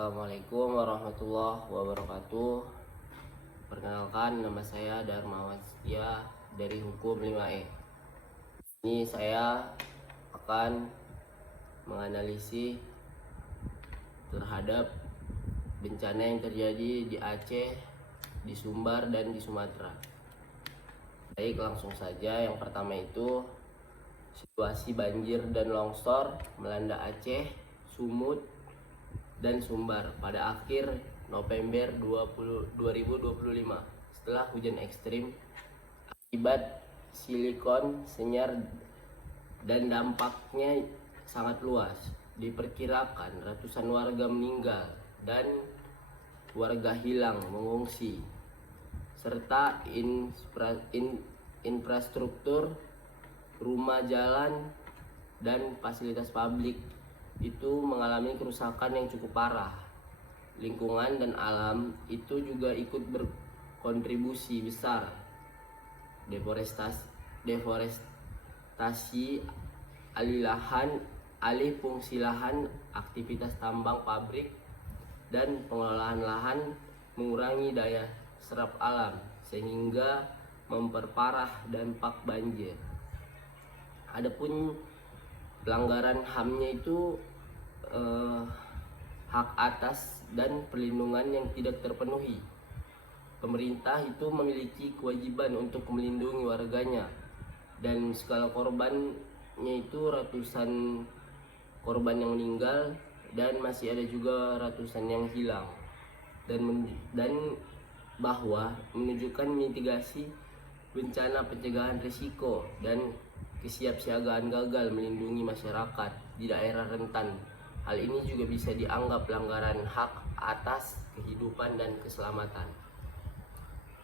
Assalamualaikum warahmatullahi wabarakatuh. Perkenalkan, nama saya Darmawan Setia dari Hukum 5E. Ini saya akan menganalisis terhadap bencana yang terjadi di Aceh, di Sumbar, dan di Sumatera. Baik, langsung saja. Yang pertama itu situasi banjir dan longsor melanda Aceh, Sumut, dan Sumbar pada akhir November 2025 setelah hujan ekstrim akibat silikon senyar dan dampaknya sangat luas. Diperkirakan ratusan warga meninggal dan warga hilang mengungsi, serta infrastruktur rumah, jalan, dan fasilitas publik itu mengalami kerusakan yang cukup parah. Lingkungan dan alam itu juga ikut berkontribusi besar. Deforestasi, alih fungsi lahan, aktivitas tambang, pabrik, dan pengelolaan lahan mengurangi daya serap alam sehingga memperparah dampak banjir. Adapun pelanggaran HAM-nya itu hak atas dan perlindungan yang tidak terpenuhi. Pemerintah itu memiliki kewajiban untuk melindungi warganya, dan skala korbannya itu ratusan korban yang meninggal dan masih ada juga ratusan yang hilang, dan bahwa menunjukkan mitigasi bencana, pencegahan risiko, dan kesiapsiagaan gagal melindungi masyarakat di daerah rentan. Hal ini juga bisa dianggap pelanggaran hak atas kehidupan dan keselamatan.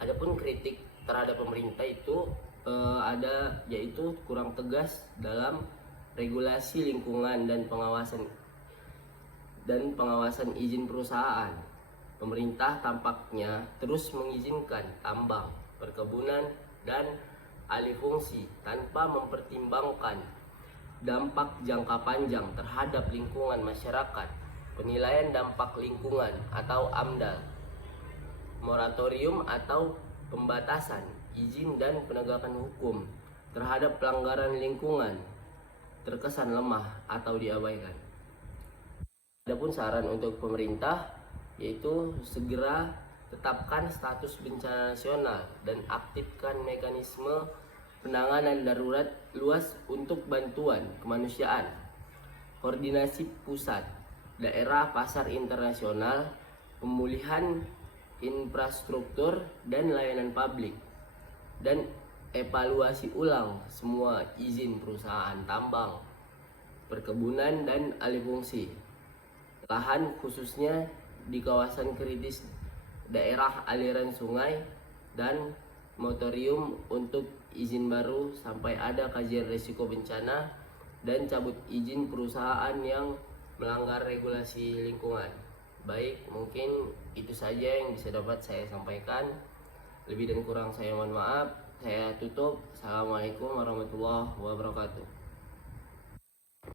Adapun kritik terhadap pemerintah itu yaitu kurang tegas dalam regulasi lingkungan dan pengawasan izin perusahaan. Pemerintah tampaknya terus mengizinkan tambang, perkebunan, dan alih fungsi tanpa mempertimbangkan dampak jangka panjang terhadap lingkungan masyarakat. Penilaian dampak lingkungan atau AMDAL, moratorium atau pembatasan izin, dan penegakan hukum terhadap pelanggaran lingkungan terkesan lemah atau diabaikan. Adapun saran untuk pemerintah yaitu segera tetapkan status bencana nasional dan aktifkan mekanisme penanganan darurat luas untuk bantuan kemanusiaan. Koordinasi pusat, daerah, pasar internasional, pemulihan infrastruktur dan layanan publik, dan evaluasi ulang semua izin perusahaan tambang, perkebunan, dan alih fungsi lahan khususnya di kawasan kritis daerah aliran sungai, dan moratorium untuk izin baru sampai ada kajian risiko bencana dan cabut izin perusahaan yang melanggar regulasi lingkungan. Baik, mungkin itu saja yang bisa dapat saya sampaikan. Lebih dan kurang saya mohon maaf. Saya tutup. Assalamualaikum warahmatullahi wabarakatuh.